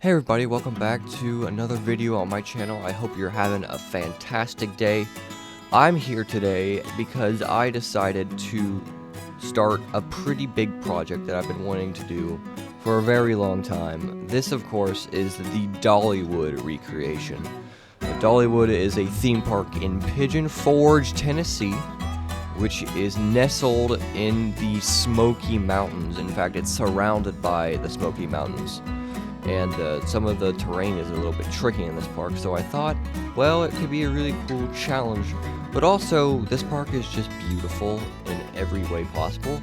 Hey everybody, welcome back to another video on my channel. I hope you're having a fantastic day. I'm here today because I decided to start a pretty big project that I've been wanting to do for a very long time. This, of course, is the Dollywood recreation. Dollywood is a theme park in Pigeon Forge, Tennessee, which is nestled in the Smoky Mountains. In fact, it's surrounded by the Smoky Mountains. And some of the terrain is a little bit tricky in this park, so I thought, well, it could be a really cool challenge. But also, this park is just beautiful in every way possible.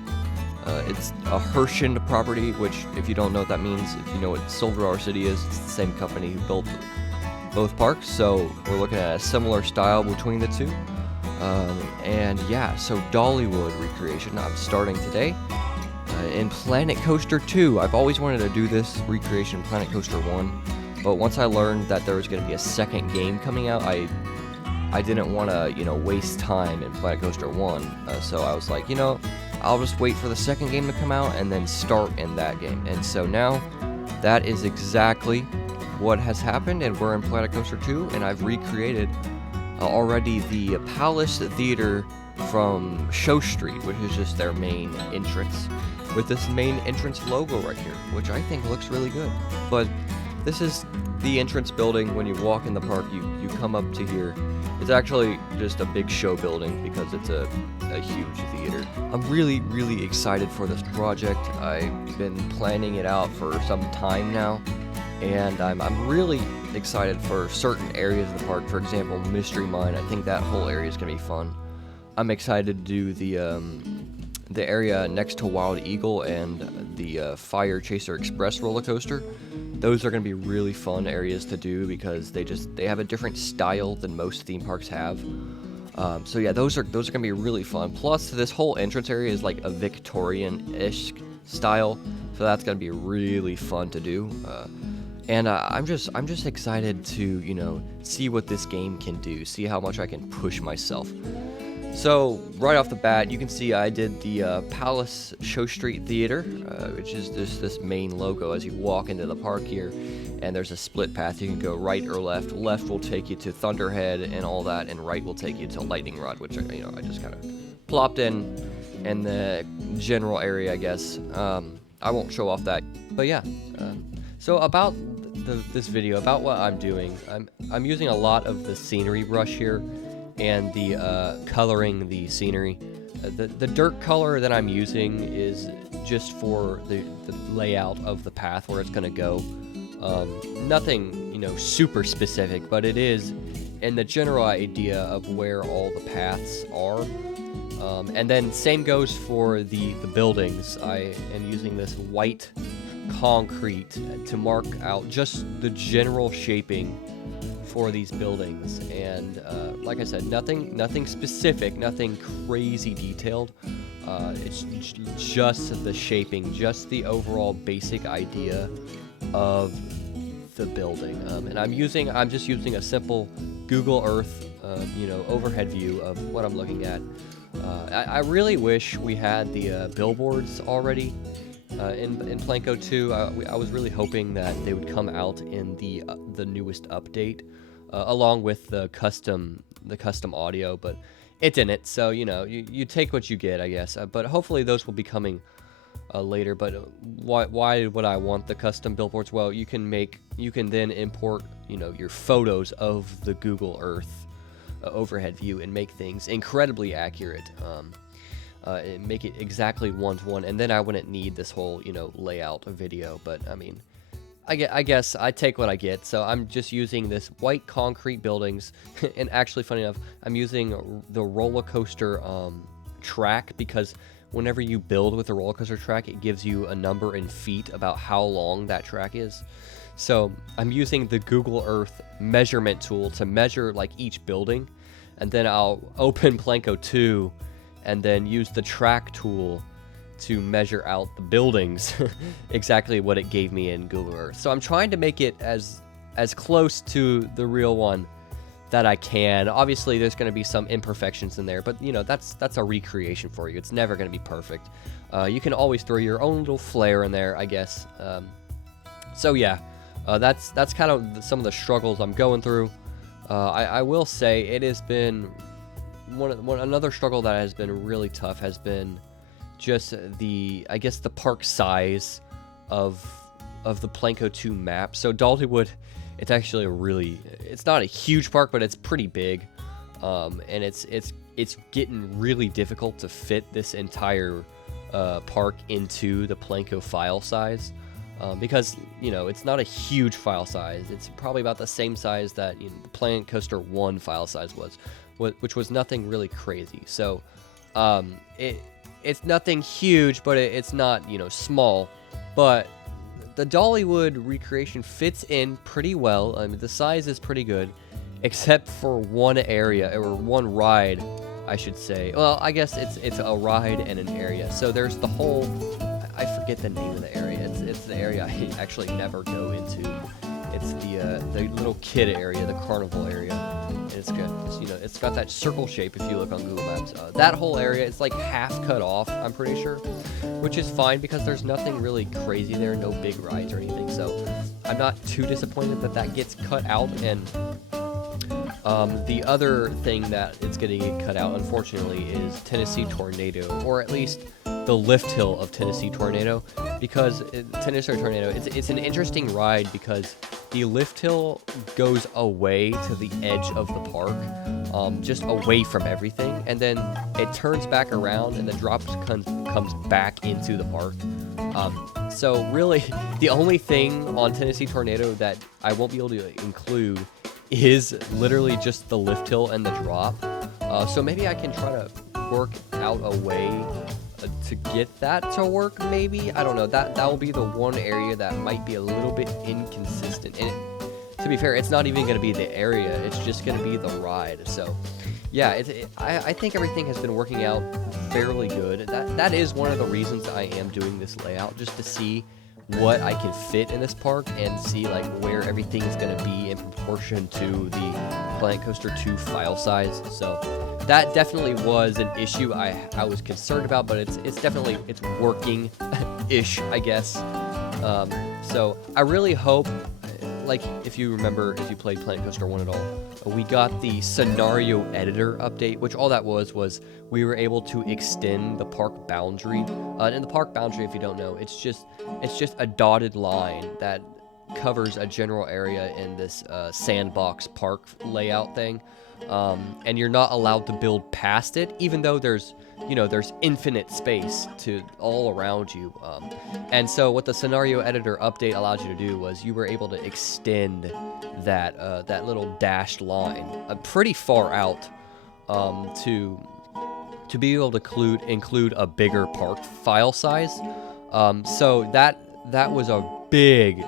It's a Herschend property, which, if you don't know what that means, if you know what Silver Dollar City is, it's the same company who built both parks, so we're looking at a similar style between the two. And yeah, so Dollywood recreation, I'm starting today. In Planet Coaster 2, I've always wanted to do this recreation in Planet Coaster 1, but once I learned that there was going to be a second game coming out, I didn't want to, waste time in Planet Coaster 1, so I was like, I'll just wait for the second game to come out and then start in that game. And so now, that is exactly what has happened, and we're in Planet Coaster 2, and I've recreated already the Palace Theater from Show Street, which is just their main entrance, with this main entrance logo right here, which I think looks really good. But this is the entrance building. When you walk in the park, you come up to here. It's actually just a big show building because it's a huge theater. I'm really excited for this project. I've been planning it out for some time now, and I'm really excited for certain areas of the park. For example, Mystery Mine. I think that whole area is gonna be fun. I'm excited to do the area next to Wild Eagle and the Fire Chaser Express roller coaster. Those are going to be really fun areas to do because they have a different style than most theme parks have. So yeah, those are going to be really fun. Plus, this whole entrance area is like a Victorian-ish style, so that's going to be really fun to do. And I'm just excited to see what this game can do, see how much I can push myself. So, right off the bat, you can see I did the Palace Show Street Theater, which is this main logo as you walk into the park here, and there's a split path. You can go right or left. Left will take you to Thunderhead and all that, and right will take you to Lightning Rod, which I just kind of plopped in the general area, I guess. I won't show off that, but yeah. So about this video, about what I'm doing, I'm using a lot of the scenery brush here, and the coloring the scenery. The dirt color that I'm using is just for the layout of the path where it's gonna go. Nothing super specific, but it is in the general idea of where all the paths are. And then same goes for the buildings. I am using this white concrete to mark out just the general shaping for these buildings, and like I said, nothing specific, nothing crazy detailed. It's just the shaping, just the overall basic idea of the building. And I'm just using a simple Google Earth, overhead view of what I'm looking at. I really wish we had the billboards already. In Planko 2, I was really hoping that they would come out in the newest update, along with the custom audio, but it didn't. So you take what you get, I guess. But hopefully those will be coming later. But why would I want the custom billboards? Well, you can then import your photos of the Google Earth overhead view and make things incredibly accurate. And make it exactly one-to-one, and then I wouldn't need this whole layout video. But I mean, I guess I take what I get. So I'm just using this white concrete buildings, and actually, funny enough, I'm using the roller coaster track, because whenever you build with the roller coaster track, it gives you a number in feet about how long that track is. So I'm using the Google Earth measurement tool to measure like each building, and then I'll open Planko 2 and then use the track tool to measure out the buildings exactly what it gave me in Google Earth. So I'm trying to make it as close to the real one that I can. Obviously, there's going to be some imperfections in there, but that's a recreation for you. It's never going to be perfect. You can always throw your own little flair in there, I guess. So yeah, That's kind of some of the struggles I'm going through. I will say it has been another struggle that has been really tough has been just I guess the park size of the Planko 2 map. So Dollywood, it's actually it's not a huge park, but it's pretty big, and it's getting really difficult to fit this entire park into the Planko file size, because it's not a huge file size. It's probably about the same size that the Planet Coaster 1 file size was, which was nothing really crazy. So it's nothing huge, but it's not small. But the Dollywood recreation fits in pretty well. I mean, the size is pretty good, except for one area, or one ride, I should say. Well, I guess it's a ride and an area. So there's the whole, I forget the name of the area. It's the area I actually never go into. It's the little kid area, the carnival area. And it's good. It's got that circle shape if you look on Google Maps. That whole area, it's like half cut off, I'm pretty sure, which is fine because there's nothing really crazy there, no big rides or anything. So I'm not too disappointed that gets cut out. And the other thing that it's going to get cut out, unfortunately, is Tennessee Tornado, or at least the lift hill of Tennessee Tornado, because Tennessee Tornado, it's an interesting ride because the lift hill goes away to the edge of the park, just away from everything, and then it turns back around and the drop comes back into the park. So really, the only thing on Tennessee Tornado that I won't be able to include is literally just the lift hill and the drop. So maybe I can try to work out a way to get that to work, maybe. I don't know. That will be the one area that might be a little bit inconsistent. And to be fair, it's not even going to be the area. It's just going to be the ride. So yeah, I think everything has been working out fairly good. That is one of the reasons I am doing this layout, just to see what I can fit in this park and see like where everything is going to be in proportion to the Planet Coaster 2 file size. So that definitely was an issue I was concerned about, but it's working ish, I guess. So I really hope, like, if you remember, if you played Planet Coaster 1 at all, we got the scenario editor update, which all that was we were able to extend the park boundary. And the park boundary, if you don't know, it's just a dotted line that covers a general area in this sandbox park layout thing. And you're not allowed to build past it, even though there's infinite space to all around you. And so what the scenario editor update allowed you to do was you were able to extend that little dashed line pretty far out, to be able to include a bigger park file size. So that was a big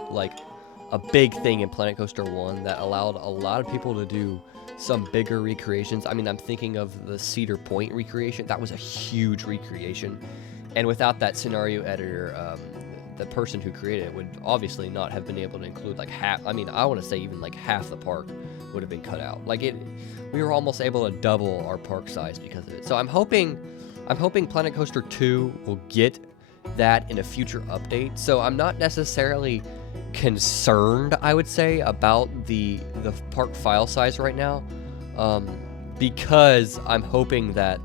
thing in Planet Coaster 1 that allowed a lot of people to do some bigger recreations. I mean, I'm thinking of the Cedar Point recreation. That was a huge recreation. And without that scenario editor, the person who created it would obviously not have been able to include like half. I mean, I want to say even like half the park would have been cut out. We were almost able to double our park size because of it. So I'm hoping Planet Coaster 2 will get that in a future update. So I'm not necessarily concerned, I would say, about the park file size right now, because I'm hoping that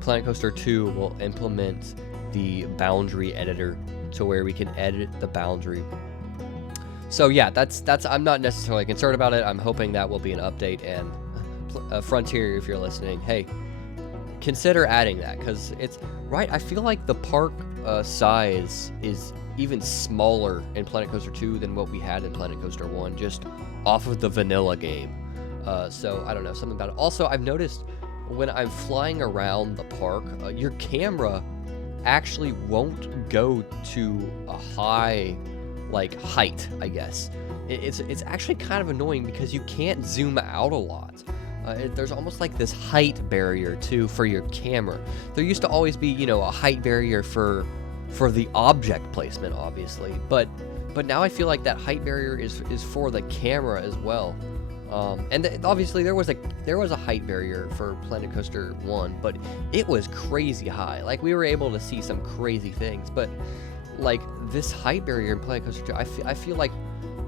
Planet Coaster 2 will implement the boundary editor to where we can edit the boundary. So yeah, that's I'm not necessarily concerned about it. I'm hoping that will be an update. And Frontier, if you're listening, hey, consider adding that, because it's right. I feel like the park size is even smaller in Planet Coaster 2 than what we had in Planet Coaster 1, just off of the vanilla game. So I don't know, something about it. Also, I've noticed when I'm flying around the park, your camera actually won't go to a high height, I guess. It's actually kind of annoying because you can't zoom out a lot. There's almost like this height barrier too for your camera. There used to always be, a height barrier for the object placement, obviously, but now I feel like that height barrier is for the camera as well. And obviously there was a height barrier for Planet Coaster 1, but it was crazy high. Like, we were able to see some crazy things, but like this height barrier in Planet Coaster 2, I feel like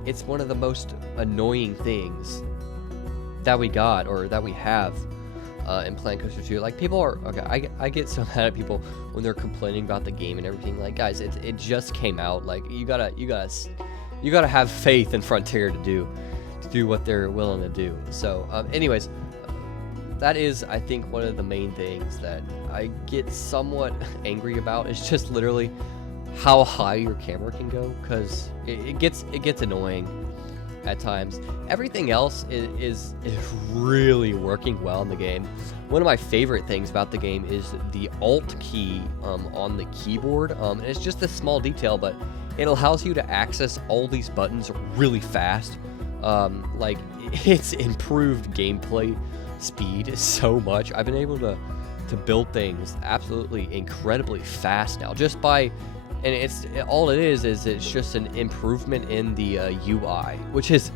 it's one of the most annoying things that we got, or that we have, in Planet Coaster 2. Like, people are, okay, I get so mad at people when they're complaining about the game and everything. Like, guys, it just came out. Like, you gotta have faith in Frontier to do what they're willing to do. So, anyways, that is, I think, one of the main things that I get somewhat angry about, is just literally how high your camera can go, because it gets annoying at times. Everything else is really working well in the game. One of my favorite things about the game is the Alt key on the keyboard. And it's just a small detail, but it allows you to access all these buttons really fast. Like, it's improved gameplay speed so much. I've been able to build things absolutely incredibly fast now, just by, and it's just an improvement in the UI, which is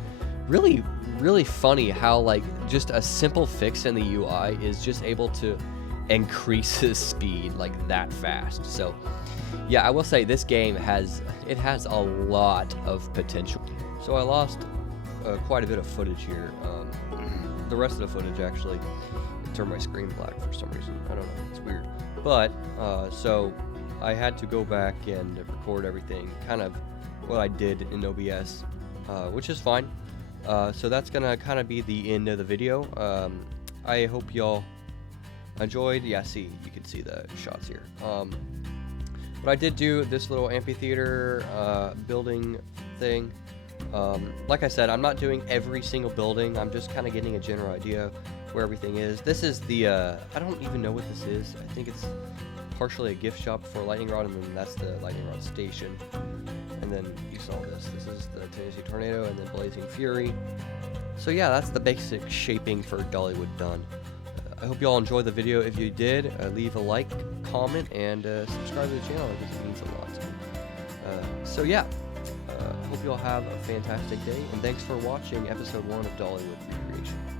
really funny how, like, just a simple fix in the UI is just able to increase the speed like that fast. So yeah, I will say this game has a lot of potential. So I lost quite a bit of footage here. The rest of the footage, actually, it turned my screen black for some reason. I don't know, it's weird. But so I had to go back and record everything, kind of what I did in OBS, which is fine. So that's gonna kind of be the end of the video. I hope y'all enjoyed. Yeah, see, you can see the shots here. But I did do this little amphitheater building thing. Like I said, I'm not doing every single building. I'm just kind of getting a general idea where everything is. This is the, I don't even know what this is. I think it's partially a gift shop for Lightning Rod, and then that's the Lightning Rod station. And then you saw this. This is the Tennessee Tornado, and then Blazing Fury. So yeah, that's the basic shaping for Dollywood done. I hope you all enjoyed the video. If you did, leave a like, comment, and subscribe to the channel, because it means a lot to me. So yeah. Hope you all have a fantastic day, and thanks for watching episode 1 of Dollywood C-Reations.